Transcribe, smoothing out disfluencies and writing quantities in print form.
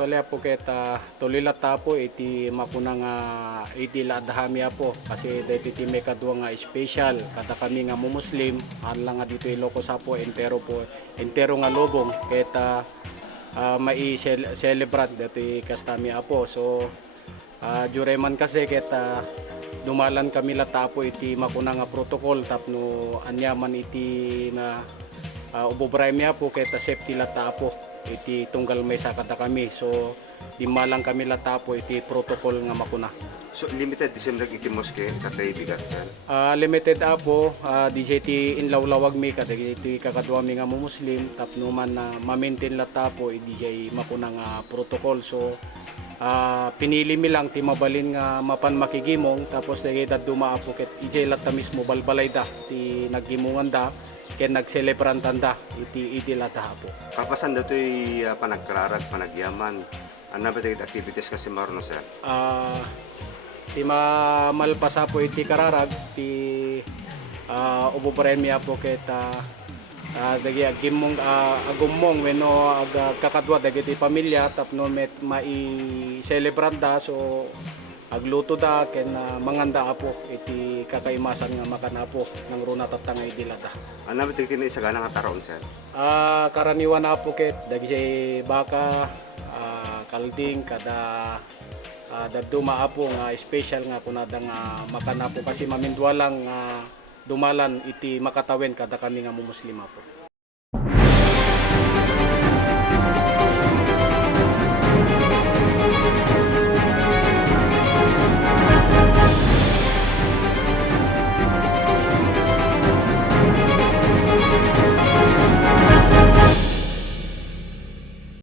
usually po ket tulilat po iti makunang iti ladhami po kasi dito iti may kadwa nga special kada kami nga muslim lang nga dito Ilocos po entero nga lubong ket mai celebrate dito kastami po. So jureman kasi ket dumalan kami lata po iti makunang nga protocol tapno anyaman iti na ubobraymi po ket safety lata po iti tunggal may sakata kami. So di malang kami lata po iti protocol nga makuna. So limited December iti moske katay bigat sir. Limited po di iti inlawlawag mi kadagiti iti kakadwa mi nga muslim tapno man ma-maintain lata po iti jay makuna nga protocol. So pinili mi lang ti mabalin nga mapan makigimong tapos dagiti dumaa po ket ijay lata mismo balbalay da ti naggimungan da ken nagselebrantan da iti idilata po. Kapasan datoy panagkararag panagyaman. Ano ba dagiti activities kasi maroon sir? Ti malpasa po iti kararag ti ubobremya po ket dagi agimong agumong wenno kakadwa dagiti pamilya tapno met mai-celebrate da so agluto da ken manganda po iti kakaimasan nga makana po nang runa tatangay dilata. Ano ba dagiti isagana nga taron sir? Karaniwan na po ket dagiti baka kalding kada daduma po nga special nga kunada nga makana po kasi mamindwa lang dumalan iti makatawen kada kami nga muslima po.